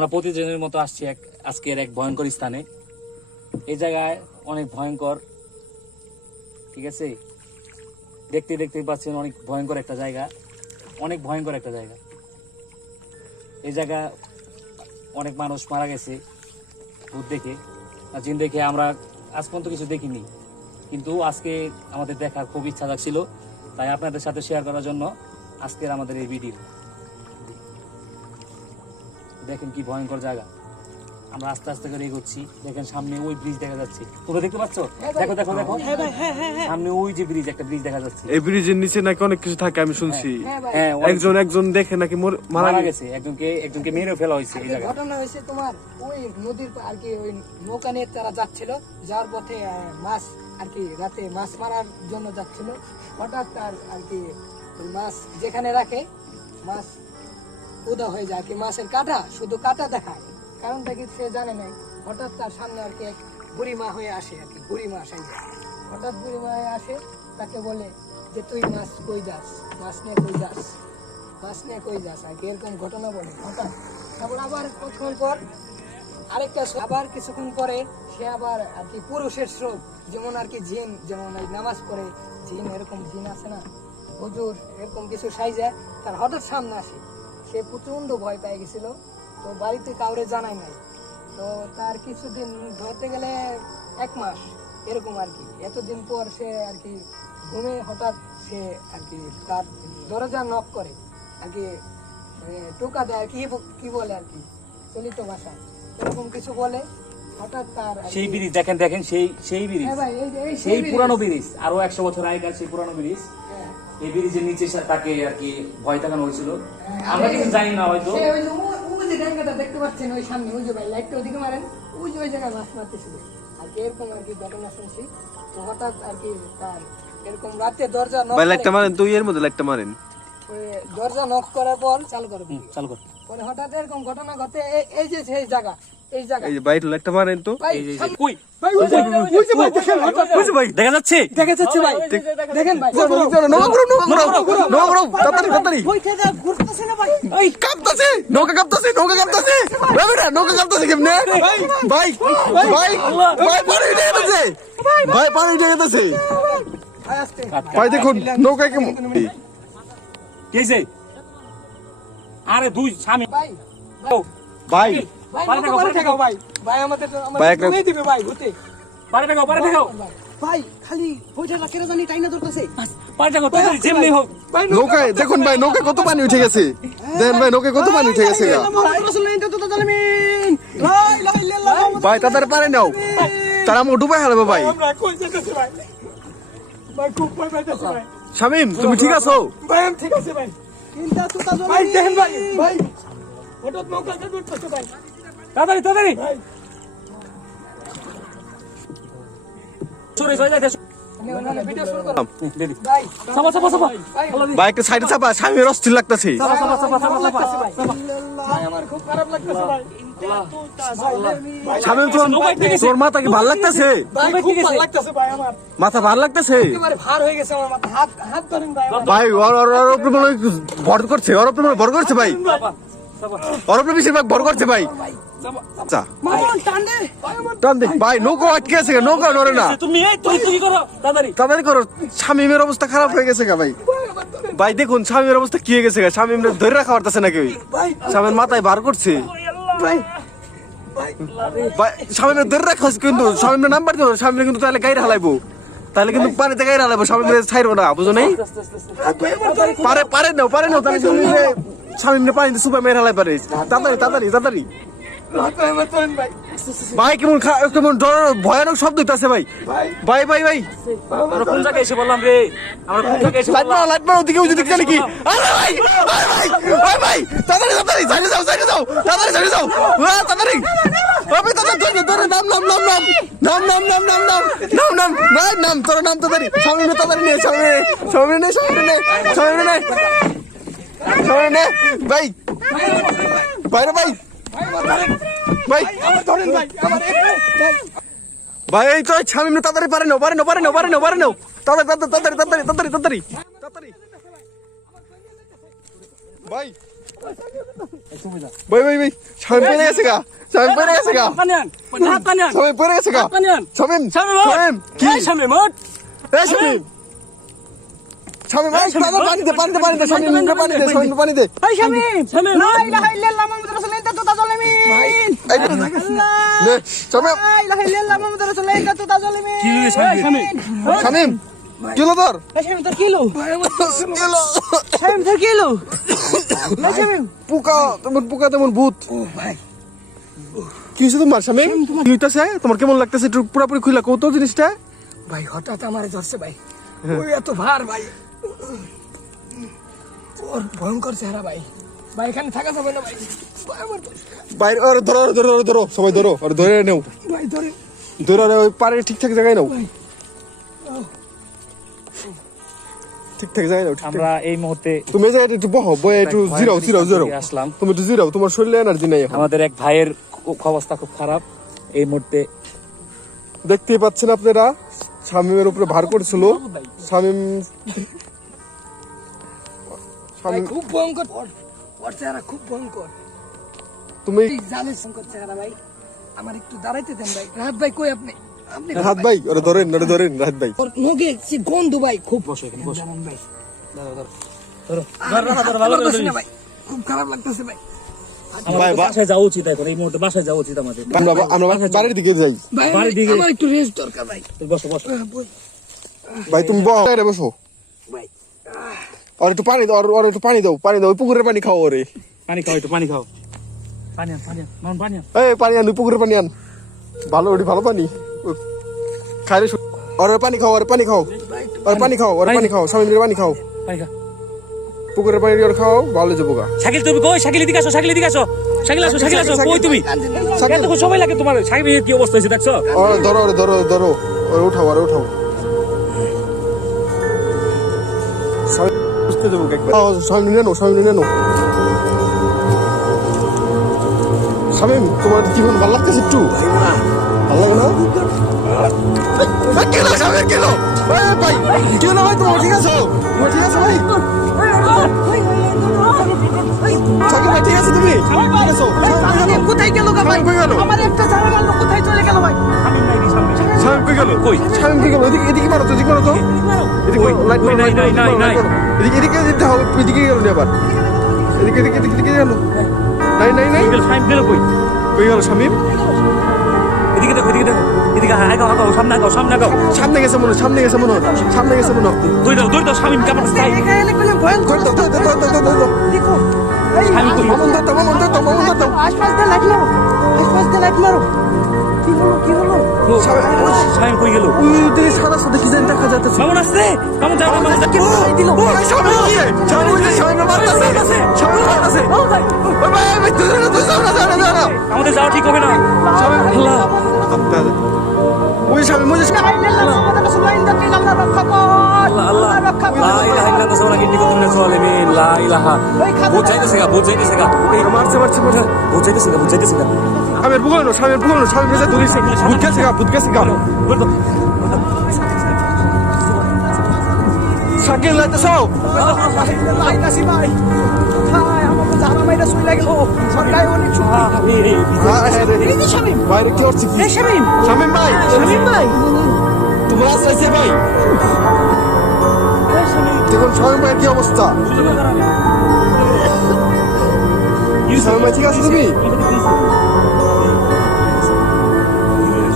আমরা প্রতিদিনের মতো আসছি আজকের এক ভয়ঙ্কর স্থানে। এই জায়গায় অনেক ভয়ঙ্কর, ঠিক আছে, দেখতে দেখতে পাচ্ছেন অনেক ভয়ঙ্কর একটা জায়গা, অনেক ভয়ঙ্কর একটা জায়গা। এই জায়গা অনেক মানুষ মারা গেছে ভূত দেখে আর জিন দেখে। আমরা আজ পর্যন্ত কিছু দেখিনি, কিন্তু আজকে আমাদের দেখার খুব ইচ্ছা লাগছিল, তাই আপনাদের সাথে শেয়ার করার জন্য আজকের আমাদের এই ভিডিও। দেখেন কি ভয়ঙ্কর জায়গা। আমরা আস্তে আস্তে করে এগোচ্ছি। দেখেন সামনে ওই ব্রিজ দেখা যাচ্ছে, তোমরা দেখতে পাচ্ছ? দেখো দেখো দেখো, সামনে ওই যে ব্রিজ, একটা ব্রিজ দেখা যাচ্ছে। এই ব্রিজের নিচে নাকি অনেক কিছু থাকে আমি শুনছি। হ্যাঁ, একজন দেখে নাকি মারা গেছে, একজনকে মেরে ফেলা হয়েছে। এই জায়গা ঘটনা হয়েছে তোমার ওই নদীর আর কি, ওই নৌকা নিয়ে তারা যাচ্ছিল, যাওয়ার পথে মাছ আর কি রাতে মাছ মারার জন্য যাচ্ছিল। হঠাৎ তার আর কি ওই মাছ যেখানে রাখে মাছ উদা হয়ে যায়, কি মাছের কাঁটা, শুধু কাঁটা দেখায়, কারণটা কি সে জানে নাই। হঠাৎ তার সামনে আর কি এক বুড়ি মা হয়ে আসে, আর কি বুড়ি মা সাইজে। হঠাৎ বুড়ি মা হয়ে আসে, তাকে বলে যে তুই মাছ কই যাস, মাছ নিয়ে কই যাস, মাছ নিয়ে কই যাস, আর কি এরকম ঘটনা বলে। হঠাৎ তারপর আবার কিছুক্ষণ পর আরেকটা আবার কিছুক্ষণ পরে সে আবার আর কি পুরুষের স্রোত, যেমন আর কি জিন, যেমন এই নামাজ পড়ে জিন, এরকম জিন আছে না হুজুর, এরকম কিছু সাইজে তার হঠাৎ সামনে আসে। সে প্রচন্ড ভয় পেয়ে গেছিল, তো বাড়িতে কাউরে জানাই নাই। তো তার কিছুদিন ধরতে গেলে 1 মাস এরকম আর কি। এতদিন পর সে আর কি ঘুমে হঠাৎ সে আর কি তার দরজা নক করে, আর কি টোকা দেয়, কি বলে আর কি চলিত ভাষা, এরকম কিছু বলে। হঠাৎ তার সেই ব্রিজ দেখেন, দেখেন সেই ব্রিজ, সেই পুরানো ব্রিজ, আরো 100 বছর আগেকার সেই পুরানো ব্রিজ। এই ব্রিজের নিচে তাকে আর কি ভয় দেখানো হয়েছিল। আমরা কিছু জানি না হয়তো। ওই যে জায়গাটা দেখতে পাচ্ছেন, ওই সামনে ওই যে ভাই লাইটটা ওদিকে মারেন, ওই যে ওই জায়গায় মাছ মারতেছিল আর কি, এরকম আর কি ঘটনা শুনছি। তো হঠাৎ আর কি তার এরকম রাতে দরজা নক, ভাই লাইটটা মারেন, তুই এর মধ্যে লাইটটা মারেন। ওই দরজা নক করার পর চালু করবে, চালু কর। পরে হঠাৎ এরকম ঘটনা ঘটে। এই যে সেই জায়গা, এই জায়গা, এই যে বাইরে লাইটটা মারেন তো। ভাই এই যে কই ভাই ওই যে ভাই দেখেন, হঠাৎ বুঝছো ভাই, দেখা যাচ্ছে? দেখা যাচ্ছে ভাই, দেখেন ভাই, তাড়াতাড়ি ওইটা ঘুরতেছে না ভাই, এই কাঁপতাছে, নৌকা কাঁপতাছে কেমনে? ভাই পানি উঠে গেছে, ভাই পানি উঠে গেছে। ভাই আসতে ভাই দেখুন নৌকায় কেমন। কি হইছে? আরে দুই স্বামী। ভাই ভাই ভাই পারে থাকো ভাই, ভাই আমাদের ভাই একটা- তুমি দিবে ভাই হতে পারে থাকো ভাই, খালি ওইটা কেন জানি টাইনা ধরতেছে পারে থাকো, তাড়াতাড়ি যেমনি হোক। ভাই। নৌকায় দেখুন ভাই, নৌকায় কত পানি উঠে গেছে। দেখেন ভাই নৌকায় কত পানি উঠে গেছে। ভাই তাড়াতাড়ি পারে নাও, তারা আমার ডুবে হারাবে ভাই। আমরা কই যেতেছি ভাই, ভাই খুব ভয় পাইতেছি ভাই। শামিম তুমি ঠিক আছো? ভাই আমি ঠিক আছে ভাই, চিন্তা তুতা জলে ভাই, দেখেন ভাই, ভাই হঠাৎ নৌকা কে ঘুরতেছে ভাই, তাড়াতাড়ি ভাই সরে যাইতে। আমি ভিডিও শুরু করলাম ভাই, সাবা ভাই একটা সাইডে চাপা, স্বামীর অস্থির লাগতেছে। লাগতেছে ভাই, ভাই আমার খুব খারাপ লাগতেছে ভাই, শামিম তোর মাথা কি ভাল লাগতেছে? ভাই খুব ভালো লাগতেছে ভাই, আমার মাথা ভাল লাগতেছে? একেবারে ভার হয়ে গেছে আমার মাথা, হাত ধরেন ভাই আমার। ভাই ওর উপরে মনে হয় ভর করছে, ওর উপরে ভর করছে ভাই, ওর উপরে বেশিরভাগ ভর করছে ভাই। আচ্ছা মামুন টান দে ভাই, আমার টান দে ভাই, নৌকা আটকে আছে, নৌকা নড়ে না। তুমি কি করো? তাড়াতাড়ি করো, শামিমের অবস্থা খারাপ হয়ে গেছে গা ভাই। ভাই দেখুন শামিমের অবস্থা কি হয়ে গেছে গা, শামিম ধরে রাখা পারতেছে না কেউ, শামিমের মাথায় বার করছে ভাই ভাই। শামিমের ধরে রাখা হচ্ছে, কিন্তু শামিমের নাম্বার দিও, শামিমের কিন্তু তাহলে গাইড হালাইবো, তাহলে কিন্তু পানিতে গাইড হালাইবো, শামিমের ছাইরবো না, বুঝো নাই? পারে নাও তাহলে শামিমের পানিতে সুপার মেরে হালাই পারে। তাড়াতাড়ি ভাই, কেমন ভয়ানক শব্দ হইতাছে ভাই। আমরা কোন জায়গায় এসে বললাম রে? আমরা কোন জায়গায় এসে বললাম? লাইট মারো ওদিকে, ওই দিকে নাকি? আরে ভাই তাড়াতাড়ি সাইডে যাও, তাড়াতাড়ি তাড়াতাড়ি ধরে নাম তোর নাম তাড়াতাড়ি, সামনে তাড়াতাড়ি নে, সামনে নে ভাই, বাইরে ভাই ভাই এই তো শামিম তাড়াতাড়ি পারে নাও, তাড়াতাড়ি ভাই তুমি যা ভাই ভাই ভাই শামিম পড়ে গেছে গা শামিম পড়ে গেছে গা পানি আন হাত পানি আন শামিম পড়ে গেছে গা পানি আন শামিম শামিম শামিম কি এই শামিম ওঠ এই শামিম শামিম ভাই পানি দে শামিম পানি দে শামিম পানি দে এই শামিম শামিম লা ইলাহা ইল্লাল্লাহ মুহাম্মাদুর রাসূলুল্লাহ ইন্তা তুতা জালিমিন এই নে শামিম লা ইলাহা ইল্লাল্লাহ মুহাম্মাদুর রাসূলুল্লাহ ইন্তা তুতা জালিমিন কি রে শামিম শামিম কি হলো তোর এই শামিম তোর কি হলো কি হলো শামিম তোর কি হলো এই শামিম পোকা তেমন ভূত ও ভাই কি হয়েছে তোমার শামিম কি হইতাছে তোমার কেমন লাগতেছে একটু পুরোপুরি খুইলা কত জিনিসটা ভাই হঠাৎ আমারে ধরছে ভাই ওই এত ভার ভাই ওর ভয়ঙ্কর চেহারা ভাই ভাই এখানে থাকা যাবে না ভাই ভাই, আমার বাইরে আরে ধরো সবাই ধরো আর ধরে নেও ভাই ধরে ধরে ওই পারে ঠিকঠাক জায়গায় নাও ঠিকঠাক জায়গায় নাও আমরা এই মুহূর্তে তুমি এই জায়গায় একটু বহো বয়ে একটু জিরাও আসলাম তুমি একটু জিরাও তোমার শরীরে এনার্জি নাই এখন আমাদের এক ভাইয়ের অবস্থা খুব খারাপ এই মুহূর্তে দেখতেই পাচ্ছেন আপনারা শামিমের উপরে ভার করছিল শামিম ভাই খুব ভয়ঙ্কর ওর চেহারা খুব ভয়ঙ্কর তুমি জানিস ভয়ঙ্কর চেহারা ভাই আমার একটু দাঁড়াইতে দেন ভাই রাত ভাই কই আপনি আপনি রাত ভাই ওরে ধরেন রাত ভাই ওর নগে সে গন্ধ ভাই খুব বসো এখানে বসো দাঁড়ান ভাই ধরো ভালো করে লাগতেছে না ধরিস। ভাই খুব খারাপ লাগতেছে ভাই আমাদের বাসায় যাওয়া উচিত এখন এই মুহূর্তে বাসায় যাওয়া উচিত আমাদের আমরা বাড়ির দিকে যাই ভাই বাড়ির দিকে- আমার একটু রেস্ট দরকার ভাই বসো বসো ভাই তুমি বসো বাইরে বসো ভাই আর একটু পানি দাও আর একটু পানি দাও ওই পুকুরের পানি খাও ওরে পানি খাও একটু পানি খাও পানি আন মামুন পানি আন এই পানি আন ওই পুকুরের পানি আন ভালো পানি খাইলে আর পানি খাও আর পানি খাও স্বামীর পানি খাও পানি খা পুকুরের পানি দিয়ে খাও ভালো যাবো গা শাকিল তুমি কই শাকিল এদিকে আসো শাকিল আসো কই তুমি শাকিল। এত সময় লাগে তোমার শাকিলের কি অবস্থা হয়েছে দেখছো ওরে ধরো ওরে উঠাও স্বামী বুঝতে যাবো একবার স্বামী নিয়ে নো স্বামী তোমার জীবন ভালো লাগতেছে একটু ভালো লাগে না কেলো স্বামীর কেলো ভাই কেলো ভাই তোমার ঠিক আছে ভাই শাকিল ভাই ঠিক আছে তুমি ঠিক আছো কোথায় গেল গা ভাই কই গেল? আমার একটা জানা গেল কোথায় চলে গেল ভাই স্বামী কই গেল কই? স্বামী কই গেল এদিকে মারো তো এদিকে কই? লাইট কই? নাই। এদিকে যেতে হবে এদিকে গেল আবার এদিকে গেল নাই শামিম গেল কই কই গেল শামিম এদিকে দেখো এদিকে আগাও সামনে আগাও সামনে গেছে মনে হয়। দৌড় দাও শামিম কেমন স্টাইল এখানে এলে কোনো ভয়ঙ্কর ধর দেখো এই শামিম কই মামুন ধর আশপাশ দিয়ে লাইট মারো কি হলো শামিম কই গেল ওই দিকে সাদা কি জানি দেখা যাচ্ছে মামুন আসছে মামুন যাও কে বলাই দিল শামিম কি রে শামিম মারতাছে ও ভাই ভাই তুই না আমাদের যাওয়া ঠিক হবে না আল্লাহ ওই শামিম মুঝে আল্লাহ লা ইলাহা ইল্লাল্লাহ সুবহানাকা ইন্নী কুনতু মিনাজ জালিমিন লা ইলাহা বুঝাইতেছে গা এই মারছে বুঝাইতেছে গা শামিম বুগলো শামিম মেজে ধরিছে ভূত গেছে গা শাকিল লাইতেছো বাইরে কি হচ্ছে শামিম ভাই তোমার আসছে ভাই দেখুন শামিম ভাই কি অবস্থা শামিম ভাই ঠিক আছে তুমি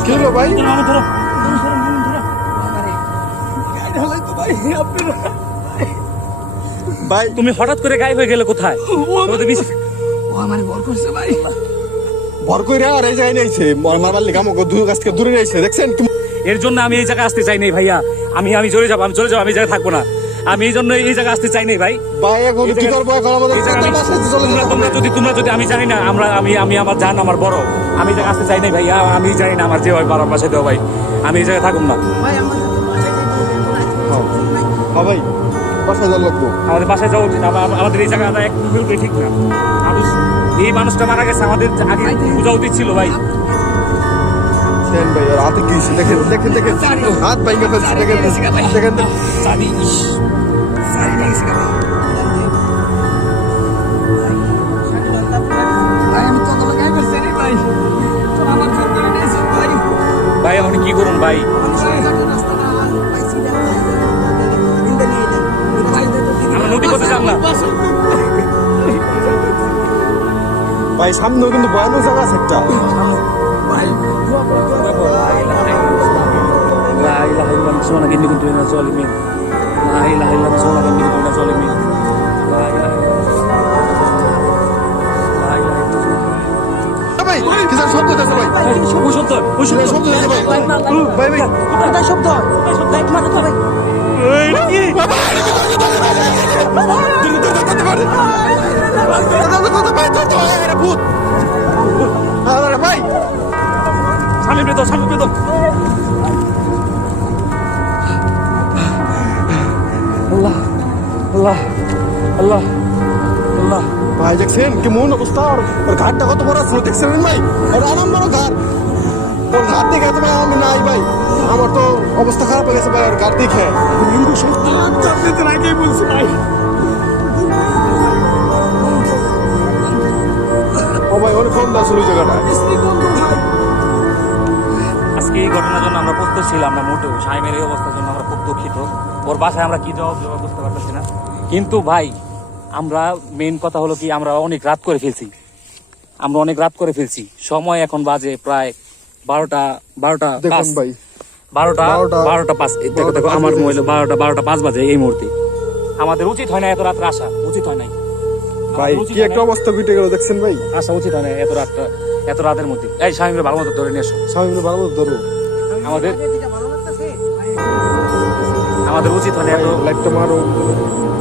কি হলো ভাই ভাই তুমি হঠাৎ করে গায়েব হয়ে গেলে কোথায় তোমাদের ও আমার বল করছে ভাই ভর কইরা আর এই জায়গায় নিয়েছে মারবার লিগা আমাকে দূর কাছ থেকে দূরে নিয়েছে দেখছেন এর জন্য আমি এই জায়গায় আসতে চাই নাই ভাইয়া আমি চলে যাবো আমি এই জায়গায় থাকবো না আমি এই জন্য এই জায়গায় আসতে চাই নাই ভাই ভাই এখন কি করবো এখন আমাদের বাসায় চলে যেতে হবে। তোমরা যদি আমি জানি না আমি আমার জান আমার বড় আমি এই জায়গায় আসতে চাই নাই ভাইয়া আমি জানি না আমার যে হয় বাবার বাসায় দেওয়া ভাই আমি এই জায়গায় থাকুন না ভাই আমার হ্যাঁ ভাই বাসায় যাওয়া লাগবো আমাদের বাসায় যাওয়া উচিত আমাদের এই জায়গাটা এক বিলকুল ঠিক না এই মানুষটা মারা গেছে আমাদের আগে বোঝা উচিত ছিল ভাই সেন ভাই আর হাতে কি হয়েছে? দেখেন হাত ভাঙে ফেলছে দেখেন জানি তোর আমার ঘর করে নিয়েছে ভাই ভাই আপনি কি করুন ভাই? আমরা নদী করতে চান না। ভাই সামনেও কিন্তু ভয়ানক জায়গা আছে একটা। La ilaha illallah sono che mi continua a soli min. La ilaha illallah sono che mi continua a soli min. La ilaha ভাই কি জানি শব্দ আছে ভাই, illallah. ওই শব্দ আছে ভাই, ভাই ভাই কোথায় শব্দ লাইট মারো তো ভাই ভূত ভাই সামনে তো আল্লাহ আল্লাহ আল্লাহ আল্লাহ ভাই দেখছেন কেমন অবস্থা, ওর ঘাটটা কত বড় আছে দেখছেন ভাই, এটা আরাম বড় ঘাট, ওর ঘাট দেখে তো ভাই আমি নাই ভাই, আমার তো অবস্থা খারাপ হয়ে গেছে ভাই ওর ঘাট দেখে। হিন্দু সত্যি আগেই বলছি ভাই, ও ভাই অনেক কম আসলে ওই জায়গাটা। আজকে এই ঘটনার জন্য আমরা প্রস্তুত ছিলাম না মোটেও। শাইমের এই অবস্থার জন্য আমরা খুব দুঃখিত। ওর বাসায় আমরা কি জবাব দেবো বুঝতে পারতেছি না। কিন্তু ভাই আমরা মেইন কথা হলো কি, আমরা অনেক রাত করে ফেলছি। সময় এখন বাজে প্রায় 12টা দেখুন ভাই 5 দেখো আমার মোবাইলে 12টা 5 বাজে এই মুহূর্তে। আমাদের উচিত হয় না এত রাত্রে আসা, উচিত হয় নাই ভাই, কি একটা অবস্থা ঘটে গেল দেখছেন ভাই, আসা উচিত হয় না এত রাতের মধ্যে। এই শাইমকে ভালো মতো ধরে নিয়ে এসো। স্বামী ভালো মতো ধরো, আমাদের উচিত হয় না এত লাইটটা মারো।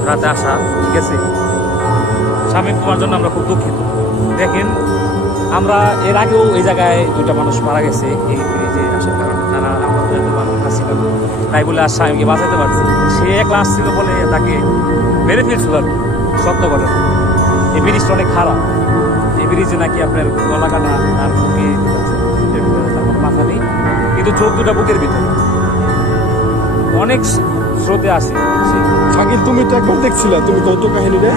রাতে আসা, ঠিক আছে? স্বামী তোমার জন্য আমরা খুব দুঃখিত। দেখেন আমরা এর আগেও এই জায়গায় 2টা মানুষ মারা গেছে এই ব্রিজে আসার কারণে। তারা আমরা ছিলাম তাই বলে আর স্বামীকে বাঁচাতে পারছি। সে একলা আসছিল বলে তাকে মেরে ফেলছিল আর কি, সত্য ঘটনা। এই ব্রিজটা অনেক খারাপ। এই ব্রিজে নাকি আপনার গলা কাটা, তার বুকে তার কোনো মাথা নেই, কিন্তু চোখ 2টা বুকের ভিতরে অনেক স্রোতে আসে। শাকিল তুমি তো একবার দেখছিলা, তুমি কত কাহিনী রে,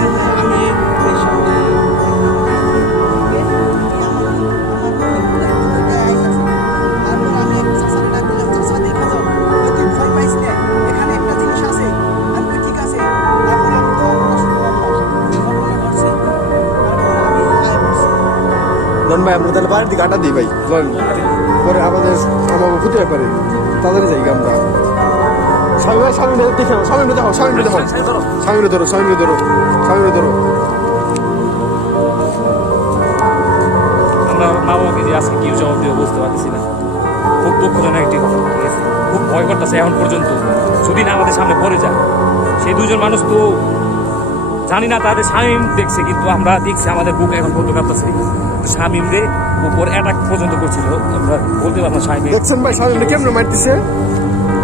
ভাই আমরা তাহলে বাড়ির দিকে আটা দিই ভাই, পরে আমাদের ক্ষতি হয়ে পারে, তাড়াতাড়ি যাই আমরা। স্বামী ভাই স্বামী দেখে স্বামী দেখো, স্বামী ধরো। আমরা মা বাবাকে যে আজকে কি জবাব দেবো বুঝতে পারতেছি না। খুব দুঃখজনক একটি কথা, ঠিক আছে? খুব ভয় করতেছে এখন পর্যন্ত। যদি না আমাদের সামনে পড়ে যায়, সেই 2জন মানুষ তো জানি না তাদের শামীম দেখছে, কিন্তু আমরা দেখছি আমাদের বুক এখন পর্যন্ত কাঁপতেছে। শামীম রে উপর অ্যাটাক পর্যন্ত করছিল, আমরা বলতে পারবো শামীম দেখছেন ভাই স্বামী কেমনে মারতেছে,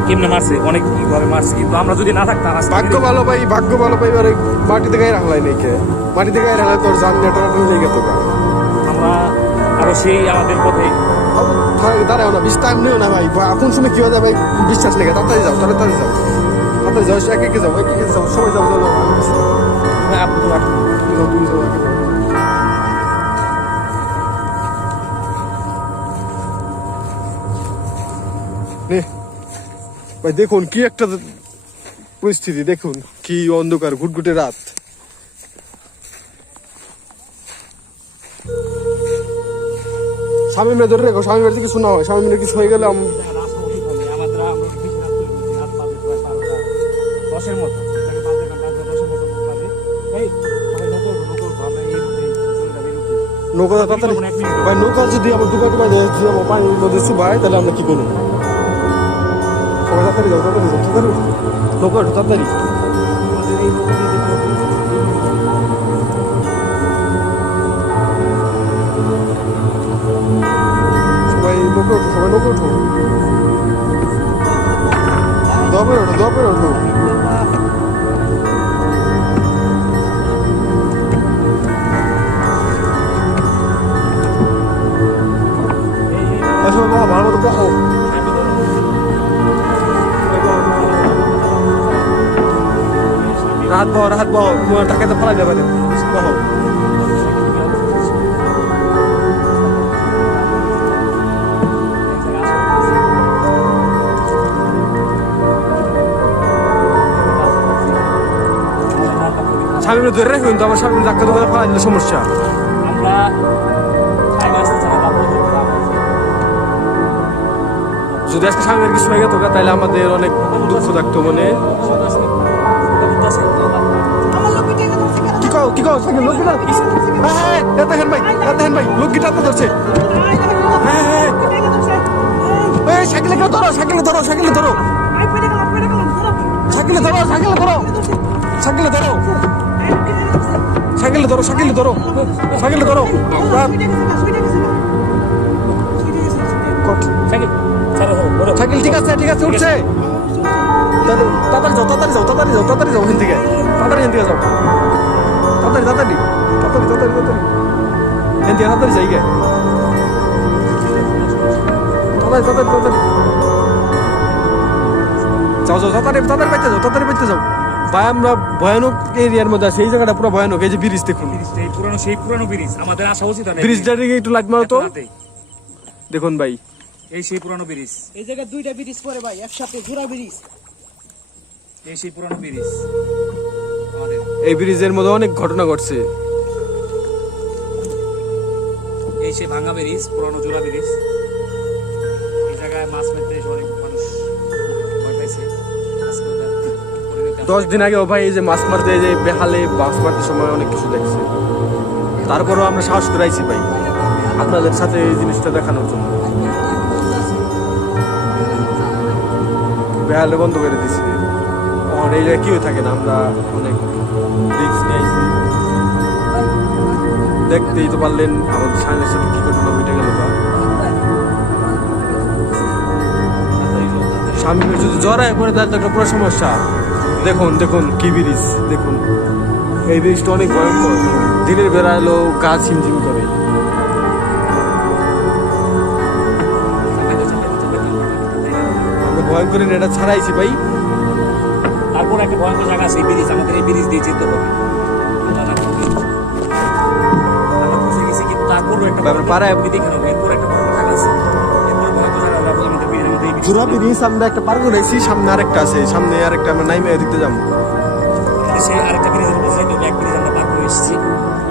কেমনে মারছে, অনেক ভাবে মারছে। কিন্তু আমরা যদি না থাকতাম, ভাগ্য ভালো ভাই এবারে মাটিতে গায়ে রাখলাই নাই কে, মাটিতে গায়ে রাখলে তোর জান নেটওয়ার্ক হয়ে গেত। আমরা আরো সেই আমাদের পথে দাঁড়াও না, বেশি টাইম নিও না ভাই, কোন সময় কি হয়ে যায় ভাই বিশ্বাস লেগে, তাড়াতাড়ি যাও একে যাও সবাই যাও তুমি যাও ভাই। দেখুন কি একটা পরিস্থিতি, দেখুন কি অন্ধকার, ঘুটঘুটে রাত। স্বামী ধরে রেখো, স্বামী কিছু শোনা হয়, স্বামী কিছু হয়ে গেলে নৌকা তাড়াতাড়ি ভাই, নৌকা যদি আমার ডুবাই পানির মধ্যে ভাই তাহলে আমরা কি করবো? সবাই তাড়াতাড়ি যাও, নৌকা ওঠো তাড়াতাড়ি। সবাই নৌকা ওঠো, দপে ওঠো। ভালো মতো বহো, রাত বহ তাকে তো ফেলাই দেবে, বহো। শামিমরে ধরে রাখবেন তো, আমার শামিম ধাক্কা ধরে ফেলা দিলে সমস্যা। আমরা টাইম আসতে চাই না, তারপরে ধরবো আমরা। যদি আজকে শামিমের কিছু হয়ে গেত তাহলে আমাদের অনেক দুঃখ থাকতো মনে। কি কও সাইকেল লোক গিটার, হ্যাঁ দেখেন ভাই, দেখেন ভাই লোক গিটার ধরছে। হ্যাঁ সাইকেলে ধরো, সাইকেলে ধরো, সাইকেলে ধরো, সাইকেলে ধরো, সাইকেলে ধরো, সাইকেলে ধরো, সাইকেলে ধরো, সাইকেলে ধরো, সাইকেলে ধরো। সাইকেল ঠিক আছে, ঠিক আছে উঠছে। তাড়াতাড়ি যাও, তাড়াতাড়ি যাও, তাড়াতাড়ি যাও, তাড়াতাড়ি যাও, এখান থেকে তাড়াতাড়ি, এখান থেকে যাও, তাড়াতাড়ি তাড়াতাড়ি তাড়াতাড়ি তাড়াতাড়ি তাড়াতাড়ি এখান থেকে তাড়াতাড়ি যাই গে, তাড়াতাড়ি তাড়াতাড়ি তাড়াতাড়ি যাও যাও, তাড়াতাড়ি তাড়াতাড়ি বাইতে যাও, তাড়াতাড়ি বাইতে যাও। ভাই আমরা ভয়ানক এরিয়ার মধ্যে আছি, এই জায়গাটা পুরো ভয়ানক। এই যে ব্রিজ দেখুন, সেই পুরানো ব্রিজ, আমাদের আসা উচিত না। ব্রিজটার দিকে একটু লাইট মারো তো, দেখুন ভাই এই সেই পুরানো ব্রিজ, এই জায়গায় দুইটা ব্রিজ পরে ভাই একসাথে, জোড়া ব্রিজ। এই সেই পুরানো ব্রিজ আমাদের। এই ব্রিজের মধ্যে অনেক ঘটনা ঘটছে। এই সেই ভাঙা ব্রিজ, পুরানো জোড়া ব্রিজ। এই জায়গায় মাছ মারতে এসে অনেক মানুষ ভয় পাইছে। 10 দিন আগেও ভাই এই যে মাছ মারতে, এই যে বেহালে মাছ মারতে সময় অনেক কিছু দেখছে। তারপরেও আমরা সাহস করাইছি ভাই আপনাদের সাথে এই জিনিসটা দেখানোর জন্য। বেহালে বন্ধ করে দিছি, আর এই জায়গায় কেউ থাকে না, আমরা অনেক রিস্ক নিয়েছি। দেখতেই তো পারলেন আমাদের সামনের সাথে কি ঘটনা ঘটে গেল। বা স্বামীর যদি জড়ায় পড়ে তাহলে তো একটা পুরো সমস্যা। দেখুন দেখুন কি ব্রিজ, দেখুন এই ব্রিজটা অনেক ভয়ঙ্কর। দিনের বেলা এলো গাছ ঝিমঝিম করে। আমরা ভয়ঙ্কর এটা ছাড়াইছি ভাই। তারপর একটা ভয়ঙ্কর জায়গা আছে, এই ব্রিজ, আমাদের এই ব্রিজ দিয়ে যেতে হবে। আমরা বুঝে গেছি, কিন্তু তারপরও একটা আমরা পাড়ায় দেখে নেবো, এরপর একটা ভয়ঙ্কর জায়গা আছে, এরপর ভয়ঙ্কর জায়গা আমরা আমাদের ব্রিজের মধ্যে এই জোড়া ব্রিজ আমরা একটা পার করেছি, সামনে আরেকটা আছে, সামনে আরেকটা আমরা নাইমে দেখতে যাবো। সেই আরেকটা ব্রিজের উপরে যেতে হবে। এক ব্রিজ আমরা পার করে এসেছি,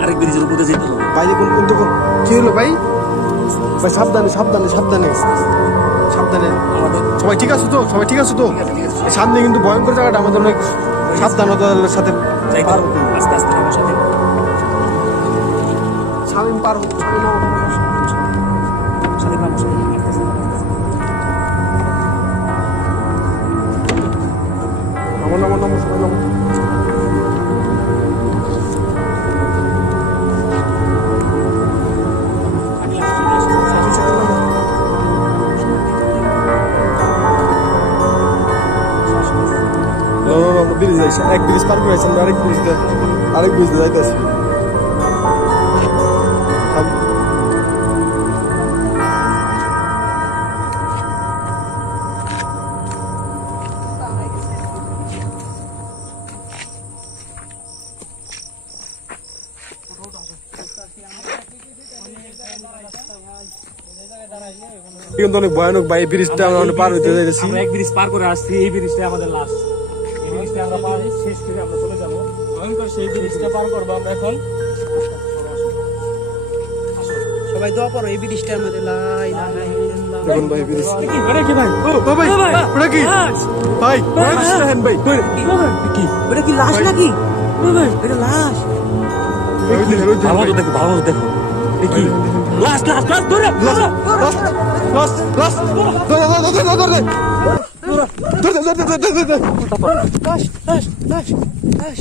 আরেক ব্রিজের উপরে যেতে হবে। ভাই দেখুন দেখুন কি হলো ভাই, ভাই সাবধানে সাবধানে সাবধানে সাবধানে। সবাই ঠিক আছে তো, সবাই ঠিক আছে তো? সামনে কিন্তু ভয়ঙ্কর জায়গাটা, আমাদের অনেক সাবধানতার সাথে পার হতে হবে। আস্তে আস্তে আমার সাথে শামিম পার হতে সাথে আমার সাথে নামো নামো নামো সবাই নামো। ব্রিজ যাইছে, এক ব্রিজ পার করে আমরা আরেক ব্রিজ যাইতেছি। কিন্তু অনেক ভয়ানক ভাই, এই ব্রিজটা আমরা পার হইতে যাইতেছি। আমরা এক ব্রিজ পার করে আসছি, এই ব্রিজটা আমাদের লাস্ট। এই ব্রিজটা আমরা পার শেষ করে আমরা চলে যাবো। ভয়ঙ্কর সেই ব্রিজটা পার করবো আমরা এখন। সবাই দোয়া করো এই ব্রিজটার মধ্যে লা ইলাহা ইল্লাল্লাহ। দেখুন ভাই ব্রিজ এটা কি ভাই? ও ভাই ওটা কি ভাই, দেখেন ভাই কি ওটা কি লাশ নাকি? এটা লাশ। ভালো মতো দেখো, ভালো মতো দেখো। এটা কি? লাস্ট লাস্ট লাস্ট ধরে লাশ লাশ লাশ লাশ।